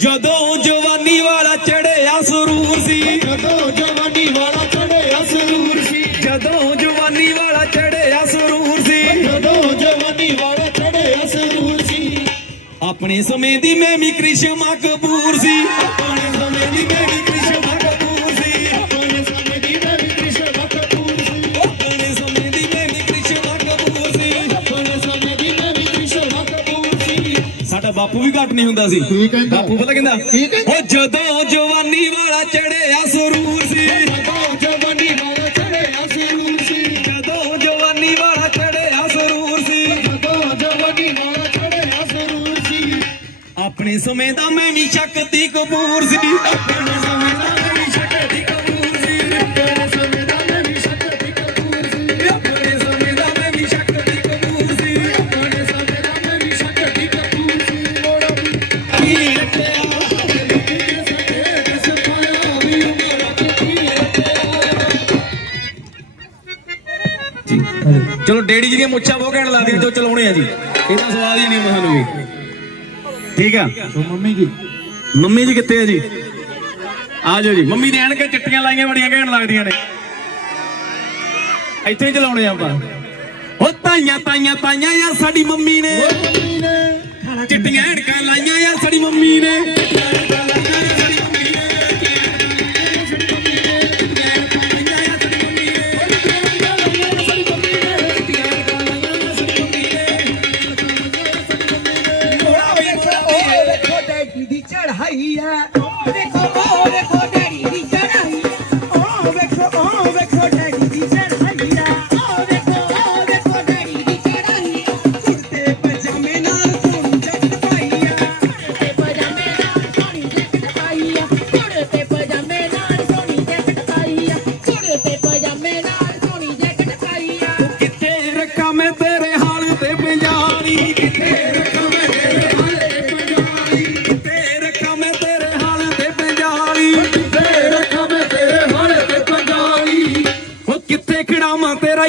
ਜਦੋਂ ਜਵਾਨੀ ਵਾਲਾ ਚੜਿਆ ਸਰੂਰ ਸੀ। ਜਦੋਂ ਜਵਾਨੀ ਵਾਲਾ ਚੜਿਆ ਸਰੂਰ ਸੀ। ਜਦੋਂ ਜਵਾਨੀ ਵਾਲਾ ਚੜਿਆ ਸਰੂਰ ਸੀ। ਜਦੋਂ ਜਵਾਨੀ ਵਾਲਾ ਚੜਿਆ ਸਰੂਰ ਸੀ। ਆਪਣੇ ਸਮੇਂ ਦੀ ਮੈਂ ਵੀ ਕ੍ਰਿਸ਼ਮਾ ਕਪੂਰ ਸੀ। ਨਹੀਂ ਹੁੰਦਾ ਸੀ। ਕੀ ਕਹਿੰਦਾ? ਬਾਪੂ ਪਤਾ ਕਹਿੰਦਾ? ਉਹ ਜਦੋਂ ਜਵਾਨੀ ਵਾਲਾ ਚੜਿਆ ਸਰੂਰ ਸੀ। ਜਦੋਂ ਜਵਾਨੀ ਵਾਲਾ ਚੜਿਆ ਸਰੂਰ ਸੀ। ਜਦੋਂ ਜਵਾਨੀ ਵਾਲਾ ਚੜਿਆ ਸਰੂਰ ਸੀ। ਜਦੋਂ ਜਵਾਨੀ ਵਾਲਾ ਚੜਿਆ ਸਰੂਰ ਸੀ। ਆਪਣੇ ਸਮੇਂ ਦਾ ਮੈਂ ਵੀ ਸ਼ਕਤੀ ਕਪੂਰ ਸੀ। ਚਲੋ ਡੇਡੀ ਜੀ ਦੀਆਂ ਮੁੱਛਾਂ ਬਹੁਤ ਘੈਂਟ ਲੱਗਦੀਆਂ ਜੋ ਚਲਾਉਣੇ ਆ ਜੀ। ਇਹਦਾ ਸਵਾਲ ਹੀ ਨਹੀਂ ਸਾਨੂੰ ਵੀ। ਠੀਕ ਆ? ਸੋ ਮੰਮੀ ਜੀ। ਮੰਮੀ ਜੀ ਕਿੱਥੇ ਆ ਜੀ? ਆ ਜਾਓ ਜੀ। ਮੰਮੀ ਦੇ ਐਨਕਾਂ ਚਿੱਟੀਆਂ ਲਾਈਆਂ ਬੜੀਆਂ ਘੈਂਟ ਲੱਗਦੀਆਂ ਨੇ। ਇੱਥੇ ਹੀ ਚਲਾਉਣੇ ਆ ਆਪਾਂ। ਉਹ ਤਾਈਆਂ ਤਾਈਆਂ ਤਾਈਆਂ ਆ ਸਾਡੀ ਮੰਮੀ ਨੇ। ਚਿੱਟੀਆਂ ਐਨਕਾਂ ਲਾਈਆਂ ਆ ਸਾਡੀ ਮੰਮੀ ਨੇ।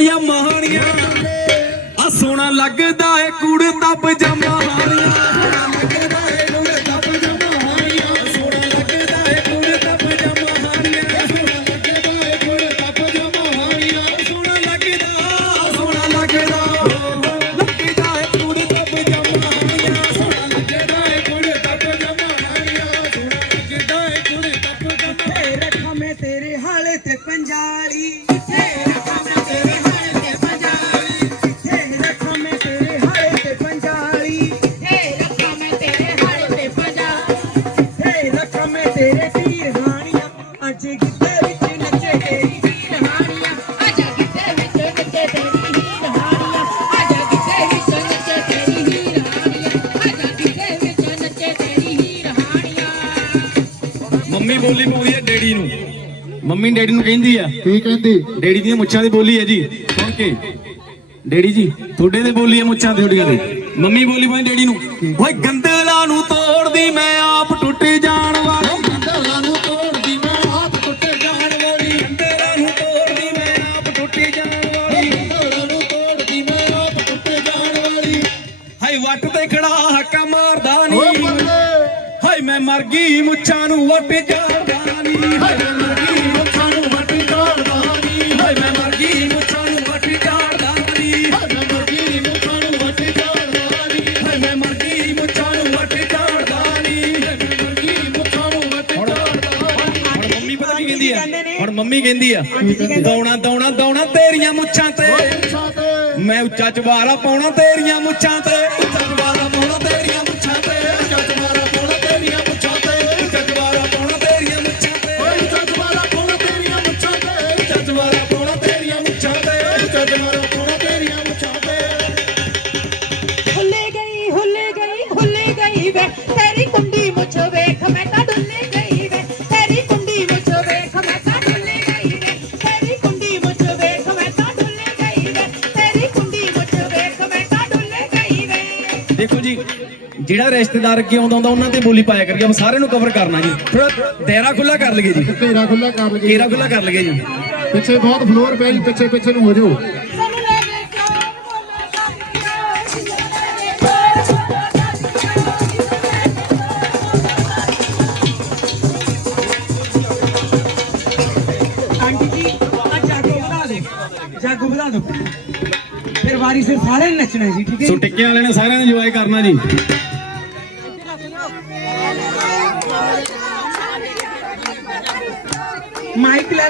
ਖਿੜਾਵਾਂ ਤੇਰਾ ਆ ਸੋਹਣਾ ਲੱਗਦਾ ਏ ਕੁੜਤਾ ਪਜਾਮਾ ਹਾਣੀਆਂ। ਡੈਡੀ ਨੂੰ ਕਹਿੰਦੀ ਆ। ਕੀ ਕਹਿੰਦੀ? ਡੈਡੀ ਦੀਆਂ ਮੁੱਛਾਂ ਦੀ ਬੋਲੀ ਹੈ ਜੀ। ਸੁਣ ਕੇ ਡੈਡੀ ਜੀ ਤੁਹਾਡੇ ਦੇ ਬੋਲੀ ਹੈ ਮੁੱਛਾਂ ਦੀ ਤੁਹਾਡੀਆਂ ਦੀ ਮੰਮੀ ਬੋਲੀ ਪਾਉਂਦੀ ਡੈਡੀ ਨੂੰ। ਓਏ ਗੰਦਲਾਂ ਨੂੰ ਤੋੜਦੀ ਮੈਂ ਆਪ ਟੁੱਟ ਜਾਣ ਵਾਲੀ। ਗੰਦਲਾਂ ਨੂੰ ਤੋੜਦੀ ਮੈਂ ਆਪ ਟੁੱਟੇ ਜਾਣ ਵਾਲੀ। ਗੰਦਲਾਂ ਨੂੰ ਤੋੜਦੀ ਮੈਂ ਆਪ ਟੁੱਟ ਜਾਣ ਵਾਲੀ। ਗੰਦਲਾਂ ਨੂੰ ਤੋੜਦੀ ਮੈਂ ਆਪ ਟੁੱਟੇ ਜਾਣ ਵਾਲੀ। ਹਾਏ ਵੱਟ ਤੇ ਖੜਾ ਹੱਕਾ ਮਾਰਦਾ ਨਹੀਂ। ਹਾਏ ਮੈਂ ਮਰ ਗਈ ਮੁੱਛਾਂ ਨੂੰ ਵੱਟ ਜਾਣਦਾ ਨਹੀਂ ਮੰਮੀ ਕਹਿੰਦੀ ਆ? ਦੌਣਾ ਦੌਣਾ ਦੌਣਾ ਤੇਰੀਆਂ ਮੁੱਛਾਂ ਤੇ। ਮੁੱਛਾਂ ਤੇ। ਮੈਂ ਉੱਚਾ ਚਵਾਰਾ ਪਾਉਣਾ ਤੇਰੀਆਂ ਮੁੱਛਾਂ ਤੇ। ਰਿਸ਼ਤੇਦਾਰ ਅੱਗੇ ਆਉਂਦਾ ਹੁੰਦਾ ਉਹਨਾਂ ਤੇ ਬੋਲੀ ਪਾਇਆ ਕਰੀਏ। ਆਪਾਂ ਸਾਰਿਆਂ ਨੂੰ ਕਵਰ ਕਰਨਾ ਜੀ। ਥੋੜਾ ਦਾਇਰਾ ਖੁੱਲਾ ਕਰ ਲਈਏ ਜੀ। ਘੇਰਾ ਖੁੱਲਾ ਕਰ ਲਈਏ। ਘੇਰਾ ਖੁੱਲਾ ਕਰ ਲਈਏ ਜੀ। ਪਿੱਛੇ ਬਹੁਤ ਫਲੋਰ ਪਿਆ ਜੀ ਪਿੱਛੇ ਪਿੱਛੇ ਨੂੰ ਹੋ ਜਾਓ। ਜਾਗੋ ਵਧਾ ਫਿਰ ਵਾਰੀ ਸਿਰ ਸਾਰੇ ਨੇ ਨੱਚਣਾ ਜੀ ਠੀਕ ਹੈ ਸੋ ਜੀ? ਟਿੱਕਿਆਂ ਵਾਲਿਆਂ ਨੇ ਸਾਰਿਆਂ ਨੇ ਇੰਜੋਏ ਕਰਨਾ ਜੀ।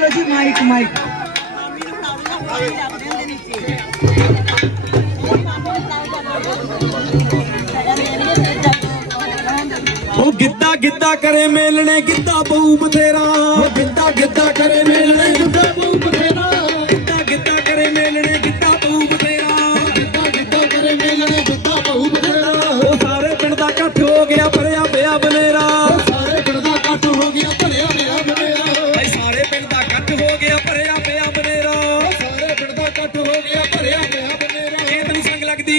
ਮਾਈਕ ਲੈ ਲਓ ਜੀ ਮਾਈਕ ਮਾਈਕ ਉਹ ਗਿੱਧਾ ਗਿੱਧਾ ਕਰੇ ਮੇਲਣੇ ਗਿੱਧਾ ਬਹੂ ਬਥੇਰਾ। ਉਹ ਗਿੱਧਾ ਗਿੱਧਾ ਕਰੇ ਮੇਲਣੇ ਗਿੱਧਾ ਬਹੂ ਬਥੇਰਾ।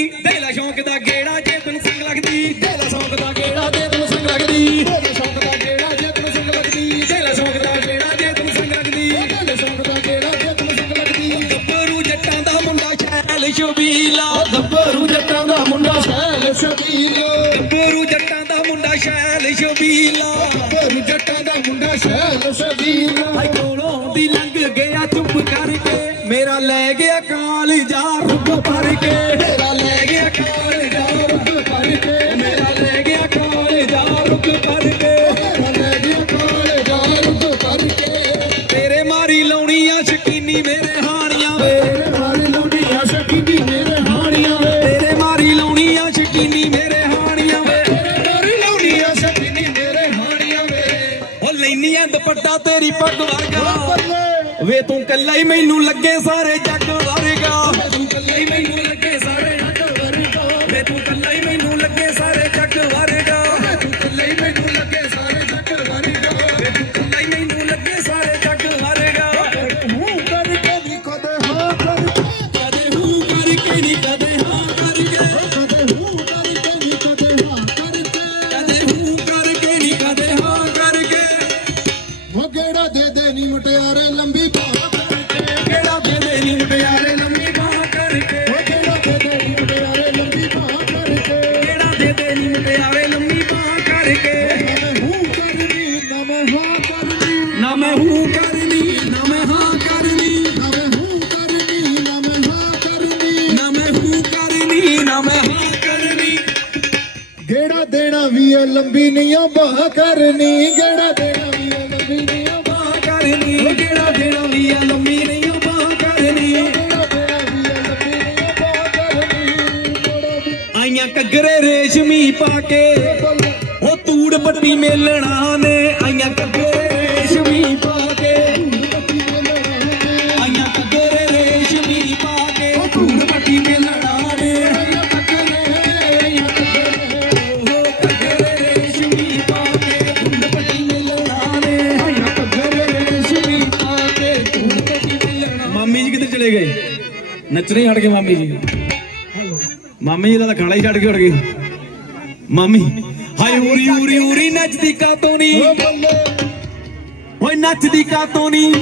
ਸੰਗ ਲੱਗਦੀ ਦੇਲਾ ਸ਼ੌਂਕ ਦਾ ਗੇੜਾ ਤੂੰ ਕੱਲਾ ਹੀ ਮੈਨੂੰ ਲੱਗੇ ਸਾਰੇ ਕਿਹੜਾ ਦੇ ਲੰਮੀ ਬਾਹ ਕਰਕੇ। ਹੂੰ ਕਰਨੀ ਨਾ ਹਾਂ ਕਰਨੀ ਨਾ ਹੂੰ ਕਰਨੀ ਨਾ ਹਾਂ ਕਰਨੀ ਨਾ ਹੂੰ ਕਰਨੀ। ਨਾ ਹਾਂ ਕਰਨੀ ਨਾ ਹੂੰ ਕਰਨੀ। ਨਾ ਹਾਂ ਕਰਨੀ ਗੇੜਾ ਦੇਣਾ ਵੀ ਹੈ ਲੰਬੀ ਨਹੀਂ ਆ ਬਾਹ ਕਰਨੀ, ਗੇੜਾ ਦੇਣਾ ਵੀ ਹੈ ਲੰਬੀ ਨਹੀਂ ਆ ਬਾਹ ਬਾਹ ਕਰਨੀ। ਕਿਹੜਾ ਦੇਣਾ ਵੀ ਆ ਲੰਮੀ ਨਹੀਂ ਆਈਆਂ ਰੇਸ਼ਮੀ ਪਾ ਕੇ। ਉਹ ਤੂੜ ਪੱਟੀ ਮੇਲਣਾ ਨੇ ਆਈਆਂ ਕੱਗਰੇ ਰੇਸ਼ਮੀ ਪਾ ਕੇ। ਆਈਆਂ ਕੱਗਰੇ ਰੇਸ਼ਮੀ ਪਾ ਕੇ। ਉਹ ਤੂੜ ਪੱਟੀ ਮੇਲਣਾ ਨੇ ਮਾਮੀ ਜੀ ਕਿੱਥੇ ਚਲੇ ਗਏ? ਨੱਚਣੇ ਹਟ ਗਏ ਮਾਮੀ ਜੀ। ਮਾਮੀ ਜੀ ਦਾ ਤਾਂ ਖਾਣਾ ਹੀ ਛੱਡ ਕੇ ਉੜ ਗਏ। ਮਾਮੀ, ਹਾਏ ਉਰੀ ਉਰੀ ਉਰੀ ਨੱਚਦੀ ਕਾਤੋਂ ਨਹੀਂ ਓਏ ਨੱਚਦੀ ਕਾਤੋਂ ਨਹੀਂ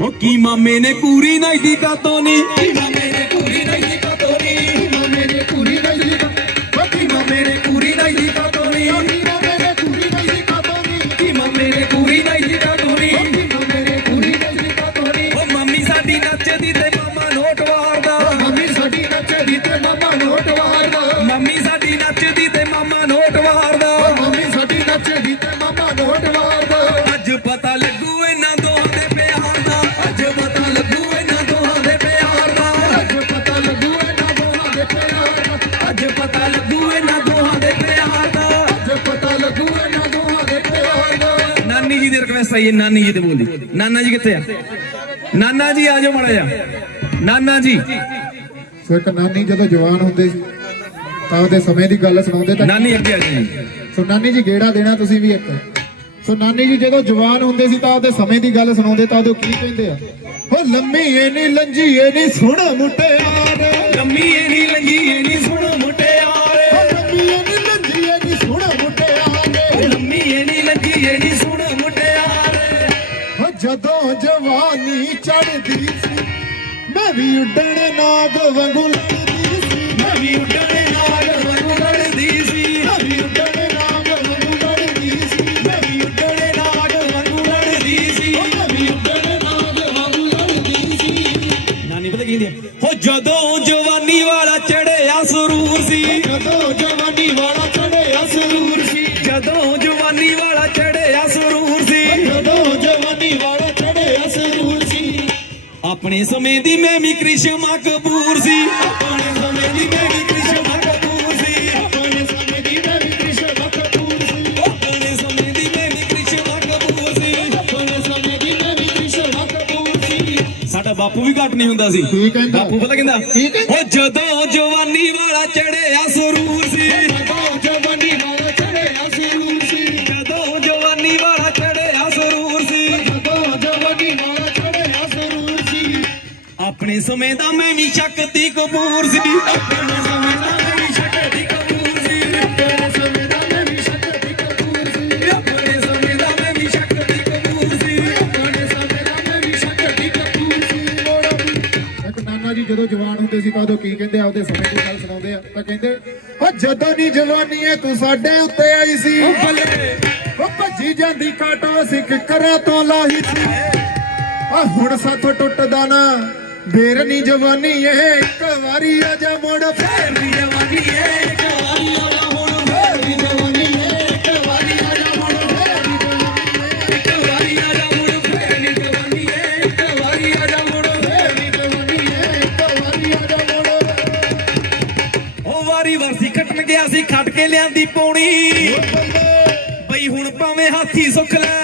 ਉਹ ਕੀ ਮਾਮੇ ਨੇ ਪੂਰੀ ਨੱਚਦੀ ਕਾਤੋਂ ਨਹੀਂ ਕੀ ਮਾਮੇ ਨੇ ਜੀ ਹੈ ਨਾਨੀ ਜੀ ਤੇ ਬੋਲੀ। ਨਾਨਾ ਜੀ ਕਿੱਥੇ ਆ? ਨਾਨਾ ਜੀ ਆ ਜਾਓ ਮਾੜਾ ਜਿਹਾ। ਨਾਨਾ ਜੀ। ਸੋ ਇੱਕ ਨਾਨੀ ਜਦੋਂ ਜਵਾਨ ਹੁੰਦੇ ਤਾਂ ਉਹਦੇ ਸਮੇਂ ਦੀ ਗੱਲ ਸੁਣਾਉਂਦੇ ਤਾਂ ਨਾਨੀ ਅੱਗੇ ਆ ਜੀ। ਸੋ ਨਾਨੀ ਜੀ ਗੇੜਾ ਦੇਣਾ ਤੁਸੀਂ ਵੀ ਇੱਕ। ਸੋ ਨਾਨੀ ਜੀ ਜਦੋਂ ਜਵਾਨ ਹੁੰਦੇ ਸੀ ਤਾਂ ਉਹਦੇ ਸਮੇਂ ਦੀ ਗੱਲ ਸੁਣਾਉਂਦੇ ਤਾਂ ਉਹਦੇ ਕੀ ਕਹਿੰਦੇ ਆ? ਹੋ ਲੰਮੀ ਏ ਨੀ ਲੰਜੀ ਏ ਨੀ ਸੁਣ ਮੁਟਿਆਰ। ਲੰਮੀ ਏ ਨੀ ਲੰਗੀ ਏ ਨੀ ਸੁਣ ਮੁਟਿਆਰ ਹੋ ਲੰਮੀ ਏ ਨੀ ਲੰਜੀ ਏ ਨੀ ਜਦੋਂ ਜਵਾਨੀ ਚੜਦੀ ਸੀ ਮੈਂ ਵੀ ਉੱਡਣ ਨਾਗ ਵਾਂਗੂ ਲੜਦੀ ਸੀ। ਮੈਂ ਵੀ ਉੱਡਣ ਆਪਣੇ ਸਮੇਂ ਦੀ ਮੈਂ ਵੀ ਕ੍ਰਿਸ਼ਮਾ ਕਪੂਰ ਸੀ। ਆਪਣੇ ਸਮੇਂ ਦੀ ਮੈਂ ਵੀ ਕ੍ਰਿਸ਼ਮਾ ਕਪੂਰ ਸੀ। ਆਪਣੇ ਸਮੇਂ ਦੀ ਮੈਂ ਵੀ ਕ੍ਰਿਸ਼ਨ ਕਪੂਰ ਸੀ। ਆਪਣੇ ਸਮੇਂ ਦੀ ਮੈਂ ਵੀ ਕ੍ਰਿਸ਼ਮਾ ਕਪੂਰ ਸੀ। ਆਪਣੇ ਸਮੇਂ ਦੀ ਮੈਂ ਵੀ ਕ੍ਰਿਸ਼ਨ ਕਪੂਰ ਸੀ। ਸਾਡਾ ਬਾਪੂ ਵੀ ਘੱਟ ਨਹੀਂ ਹੁੰਦਾ ਸੀ। ਕੀ ਕਹਿੰਦਾ? ਬਾਪੂ ਪਤਾ ਕਹਿੰਦਾ? ਉਹ ਜਦੋਂ ਜਵਾਨੀ ਵਾਲਾ ਚੜਿਆ ਸਰੂਰ ਸੀ। ਆਪਣੇ ਸਮੇਂ ਦਾ ਮੈਂ ਵੀ ਸ਼ਕਤੀ ਕਪੂਰ ਸੀ। ਆਪਣੇ ਸਮੇਂ ਦਾ ਮੈਂ ਵੀ ਸ਼ਕਤੀ ਕਪੂਰ ਸੀ। ਤੇਰੇ ਸਮੇਂ ਦਾ ਮੈਂ ਵੀ ਸ਼ਕਤੀ ਕਪੂਰ ਸੀ। ਆਪਣੇ ਸਮੇਂ ਦਾ ਮੈਂ ਵੀ ਸ਼ਕਤੀ ਕਪੂਰ ਸੀ। ਆਪਣੇ ਸਮੇਂ ਦਾ ਮੈਂ ਵੀ ਸ਼ਕਤੀ ਕਪੂਰ ਸੀ। ਇੱਕ ਨਾਨਾ ਜੀ ਜਦੋਂ ਜਵਾਨ ਹੁੰਦੇ ਸੀ ਤਾਂ ਉਦੋਂ ਕੀ ਕਹਿੰਦੇ ਆਪਦੇ ਸਮੇਂ ਦੀ ਗੱਲ ਸੁਣਾਉਂਦੇ ਆ। ਤਾਂ ਕਹਿੰਦੇ ਓ ਜਦੋਂ ਨੀ ਜਵਾਨੀ ਐ ਤੂੰ ਸਾਡੇ ਉੱਤੇ ਆਈ ਸੀ। ਬੱਲੇ। ਓ ਭੱਜੀ ਜਾਂਦੀ ਕਾਟੋ ਸਿੱਖ ਕਰਾਂ ਤੋਂ ਲਾਹੀ ਸੀ। ਆ ਹੁਣ ਸਾਥੋਂ ਟੁੱਟਦਾ ਨਾ। ਬੇਰ ਨੀ ਜਵਾਨੀ ਏ ਇੱਕ ਵਾਰੀ ਆ ਜਾ ਮੋੜ ਫੇਰ ਮੇਰੀ ਜਵਾਨੀ ਏ। ਇੱਕ ਵਾਰੀ ਆਵਾ ਹੁਣ ਫੇਰ ਨੀ ਜਵਾਨੀ ਏ ਇੱਕ ਵਾਰੀ ਆ ਜਾ ਮੋੜ ਫੇਰ ਨੀ ਜਵਾਨੀ ਏ ਇੱਕ ਵਾਰੀ ਆ ਜਾ ਮੁੜ ਫੇਰ ਨੀ ਜਵਾਨੀ ਏ ਇੱਕ ਵਾਰੀ ਆ ਜਾ ਮੁੜ ਫੇਰ ਨੀ ਜਵਾਨੀ ਏ ਇੱਕ ਵਾਰੀ ਆ ਜਾ ਮੋੜ ਉਹ ਵਾਰੀ ਵਰਸੀ ਕੱਟਣ ਗਿਆ ਸੀ ਖੱਟ ਕੇ ਲਿਆਂਦੀ ਪੌਣੀ ਬਈ ਹੁਣ ਭਾਵੇਂ ਹਾਥੀ ਸੁੱਖ ਲੈ।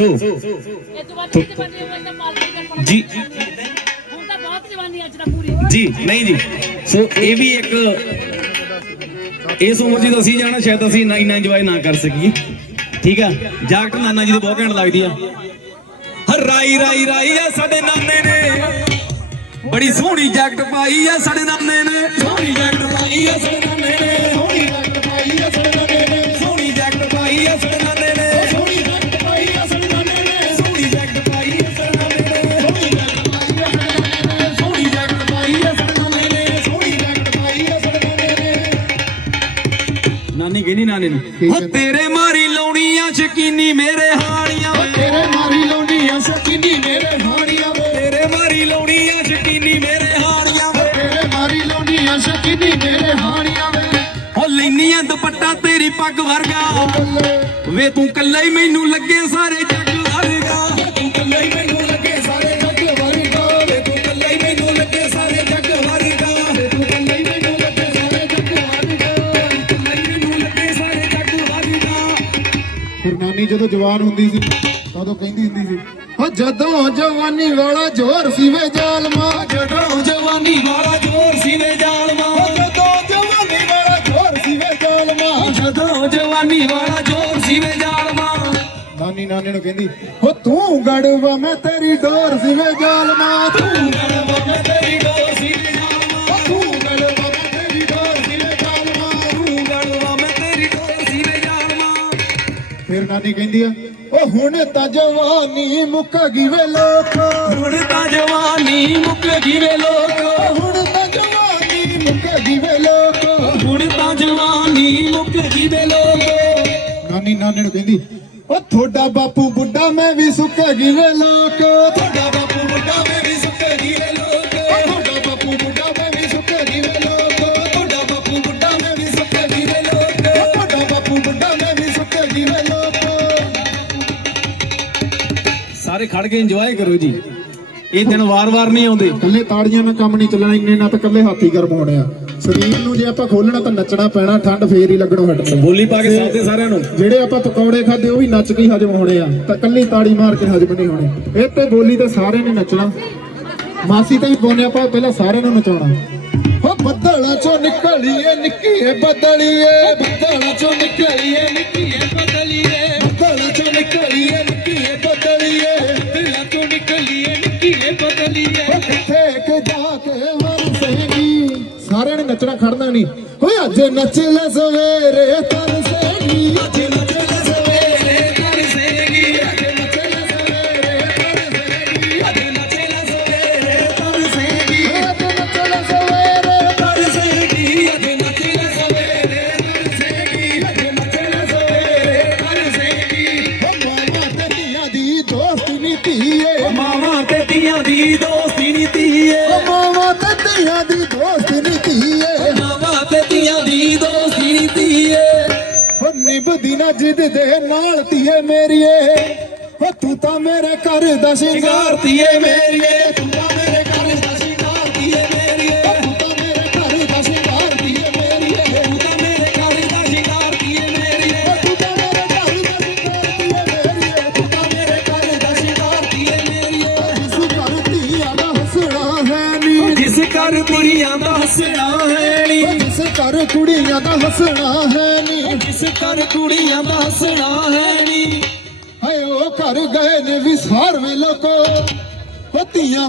ਸੋ ਜੀ। ਜੀ ਨਹੀਂ ਜੀ। ਸੋ ਇਹ ਵੀ ਇੱਕ ਇਸ ਉਮਰ ਤਾਂ ਅਸੀਂ ਜਾਣਾ ਸ਼ਾਇਦ ਅਸੀਂ ਨਾ ਇੰਨਾ ਇੰਜੋਏ ਨਾ ਕਰ ਸਕੀਏ। ਠੀਕ ਆ? ਜਾਕਟ ਨਾਨਾ ਜੀ ਦੇ ਬਹੁਤ ਘੈਂਟ ਲੱਗਦੀ ਆ। ਹਰ ਰਾਈ ਰਾਈ ਰਾਈ ਆ ਸਾਡੇ ਨਾਨੇ ਨੇ। ਬੜੀ ਸੋਹਣੀ ਜੈਕਟ ਪਾਈ ਆ ਸਾਡੇ ਨਾਨੇ ਨੇ। ਸੋਹਣੀ ਜੈਕਟ ਪਾਈ ਆ ਸਾਡੇ ਨਾਨੇ ਨੇ। ਸੋਹਣੀ ਨਾਨੀ ਕਹਿੰਦੀ ਨਾਨੇ ਨੂੰ। ਠੀਕ ਹੋ ਹੈ। ਤੇਰੇ ਮਾਰੀ ਲਾਉਣੀਆਂ ਸ਼ਕੀਨੀ ਮੇਰੇ ਹਾਲੀਆਂ ਵੇ। ਤੇਰੇ ਮਾਰੀ ਲਾਉਂਦੀ ਆ ਸ਼ਕੀਨੀ ਮੇਰੇ ਹਾਣੀਆਂ ਵੇ। ਤੇਰੇ ਮਾਰੀ ਲਾਉਣੀਆਂ ਸ਼ਕੀਨੀ ਮੇਰੇ ਹਾਲੀਆਂ ਵੇ। ਤੇਰੇ ਮਾਰੀ ਲਾਉਂਦੀ ਆ ਸ਼ਕੀਨੀ ਮੇਰੇ ਹਾਣੀਆਂ ਵੇ। ਹੋ ਲੈਨੀਆਂ ਦੁਪੱਟਾ ਤੇਰੀ ਪੱਗ ਵਰਗਾ। ਵੇ ਤੂੰ ਕੱਲਾ ਹੀ ਮੈਨੂੰ ਲੱਗੇ ਸਾਰੇ ਜਦੋਂ ਜਵਾਨ ਹੁੰਦੀ ਸੀ ਤਾਂ ਉਦੋਂ ਕਹਿੰਦੀ ਹੁੰਦੀ ਸੀ ਹੋ ਜਦੋਂ ਜਵਾਨੀ ਵਾਲਾ ਜ਼ੋਰ ਸੀ ਵੇ ਜ਼ਾਲਮਾ ਜਦੋਂ ਜਵਾਨੀ ਵਾਲਾ ਜੋਰ ਸੀ ਵੇ ਜਾਲਮਾ ਜਦੋਂ ਜਵਾਨੀ ਵਾਲਾ ਜ਼ੋਰ ਸੀ ਵੇ ਜ਼ਾਲਮਾ ਜਦੋਂ ਜਵਾਨੀ ਵਾਲਾ ਜੋਰ ਸੀ ਵੇ ਜਾਲਮਾ ਨਾਨੀ ਨਾਨੇ ਨੂੰ ਕਹਿੰਦੀ ਹੋ ਤੂੰ ਗੜਵਾ ਮੈਂ ਤੇਰੀ ਡੋਰ ਸੀ ਵੇ ਜ਼ਾਲਮਾ ਤੂੰ ਗੜਵਾ ਮੈਂ ਤੇਰੀ ਡੋਰ ਸੀ ਵੇ ਫਿਰ ਨਾਨੀ ਕਹਿੰਦੀ ਆ ਉਹ ਹੁਣ ਤਾਂ ਜਵਾਨੀ ਮੁੱਕ ਗਈ ਵੇ ਲੋਕ। ਹੁਣ ਤਾਂ ਜਵਾਨੀ ਮੁੱਕ ਗਈ ਵੇ ਲੋਕ। ਹੁਣ ਤਾਂ ਜਵਾਨੀ ਮੁੱਕ ਗਈ ਵੇ ਲੋਕ। ਹੁਣ ਤਾਂ ਜਵਾਨੀ ਮੁੱਕ ਗਈ ਵੇ ਲੋਕ। ਨਾਨੀ ਨਾਨੇ ਨੂੰ ਕਹਿੰਦੀ ਉਹ ਤੁਹਾਡਾ ਬਾਪੂ ਬੁੱਢਾ ਮੈਂ ਵੀ ਸੁੱਕ ਗਈ ਵੇ ਲੋਕ। ਖੜ ਕੇ ਇੰਜੋਏ ਕਰੋ ਜੀ। ਇਹ ਦਿਨ ਵਾਰ-ਵਾਰ ਨਹੀਂ ਆਉਂਦੇ। ਕੱਲੇ ਤਾੜੀਆਂ ਨਾਲ ਕੰਮ ਨਹੀਂ ਚੱਲਣਾ ਇੰਨੇ ਨਾਲ ਤਾਂ ਕੱਲੇ ਹਾਥੀ ਗਰਮ ਹੋਣੇ ਆ। ਸਰੀਰ ਨੂੰ ਜੇ ਆਪਾਂ ਖੋਲਣਾ ਤਾਂ ਨੱਚਣਾ ਪੈਣਾ ਠੰਡ ਫੇਰ ਹੀ ਲੱਗਣੋਂ ਹਟਣੀ ਬੋਲੀ ਪਾ ਕੇ ਸਾਥ ਦੇ ਸਾਰਿਆਂ ਨੂੰ। ਜਿਹੜੇ ਆਪਾਂ ਪਕੌੜੇ ਖਾਦੇ ਉਹ ਵੀ ਨੱਚ ਕੇ ਹਜਮ ਹੋਣੇ ਆ। ਤਾਂ ਕੱਲੀ ਤਾੜੀ ਮਾਰ ਕੇ ਹਜਮ ਨਹੀਂ ਹੋਣੇ। ਇਹ ਤੇ ਬੋਲੀ ਤੇ ਸਾਰਿਆਂ ਨੇ ਨੱਚਣਾ। ਮਾਸੀ ਤੇ ਵੀ ਬੋਨੇ ਆਪਾਂ ਪਹਿਲਾਂ ਸਾਰਿਆਂ ਨੂੰ ਨਚਾਉਣਾ। ਹੋ ਬੱਦਲਾਂ ਚੋਂ ਨਿਕਲੀਏ ਨਿੱਕੀਏ ਬੱਦਲੀਏ। ਬੱਦਲਾਂ ਚੋਂ ਨਿਕਲੀਏ ਨਿੱਕੀਏ ਸਾਰਿਆਂ ਨੇ ਨੱਚਣਾ ਖੜਨਾ ਨਹੀਂ। ਓਏ ਅੱਜ ਨੱਚ ਲੈ ਸਵੇਰੇ ਤਰਸੇਗੀ ਜਿੱਦ ਦੇ ਨਾਲ ਧੀਏ ਮੇਰੀਏ ਹੋ ਤੂੰ ਤਾਂ ਮੇਰੇ ਘਰ ਦਾ ਸ਼ਿੰਗਾਰ ਧੀਏ ਮੇਰੀ 必应。